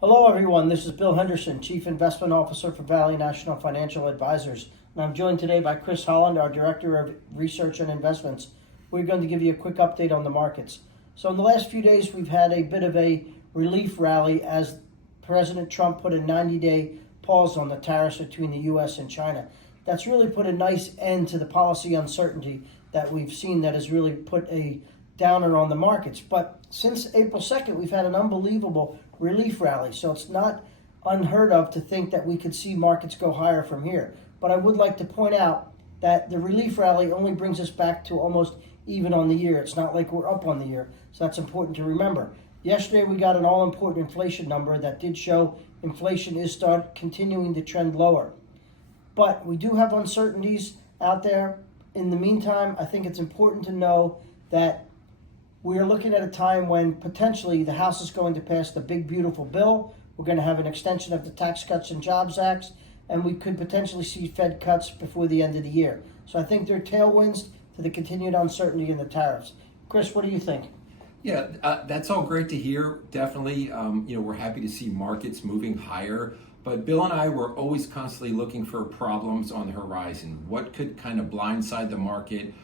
Hello, everyone. This is Bill Henderson, Chief Investment Officer for Valley National Financial Advisors. And I'm joined today by Chris Holland, our Director of Research and Investments. We're going to give you a quick update on the markets. So in the last few days, we've had a bit of a relief rally as President Trump put a 90-day pause on the tariffs between the U.S. and China. That's really put a nice end to the policy uncertainty that we've seen that has really put a downer on the markets. But since April 2nd, we've had an unbelievable relief rally. So it's not unheard of to think that we could see markets go higher from here. But I would like to point out that the relief rally only brings us back to almost even on the year. It's not like we're up on the year. So that's important to remember. Yesterday, we got an all-important inflation number that did show inflation is continuing to trend lower. But we do have uncertainties out there. In the meantime, I think it's important to know that we are looking at a time when potentially the House is going to pass the big, beautiful bill. We're going to have an extension of the Tax Cuts and Jobs Act, and we could potentially see Fed cuts before the end of the year. So I think there are tailwinds to the continued uncertainty in the tariffs. Chris, what do you think? Yeah, that's all great to hear. Definitely, we're happy to see markets moving higher. But Bill and I were always constantly looking for problems on the horizon. What could kind of blindside the market?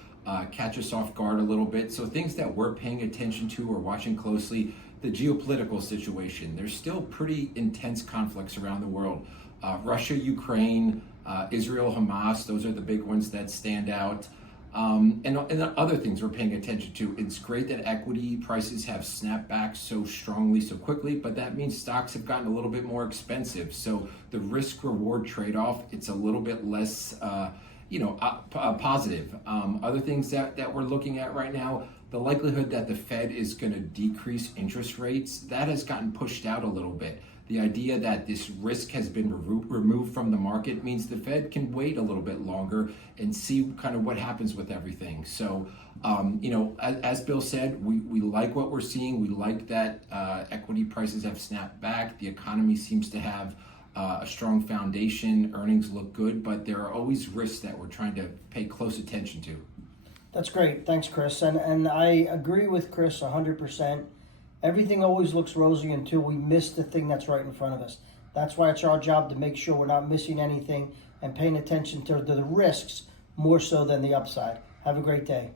Catch us off guard a little bit. So things that we're paying attention to or watching closely, the geopolitical situation. There's still pretty intense conflicts around the world. Russia, Ukraine, Israel, Hamas, those are the big ones that stand out. And the other things we're paying attention to. It's great that equity prices have snapped back so strongly, so quickly, but that means stocks have gotten a little bit more expensive. So the risk-reward trade-off, it's a little bit less positive. Other things that we're looking at right now, the likelihood that the Fed is going to decrease interest rates, that has gotten pushed out a little bit. The idea that this risk has been removed from the market means the Fed can wait a little bit longer and see kind of what happens with everything. So, as Bill said, we like what we're seeing. We like that equity prices have snapped back. The economy seems to have a strong foundation. Earnings look good, but there are always risks that we're trying to pay close attention to. That's great. Thanks, Chris. And I agree with Chris 100%. Everything always looks rosy until we miss the thing that's right in front of us. That's why it's our job to make sure we're not missing anything and paying attention to the risks more so than the upside. Have a great day.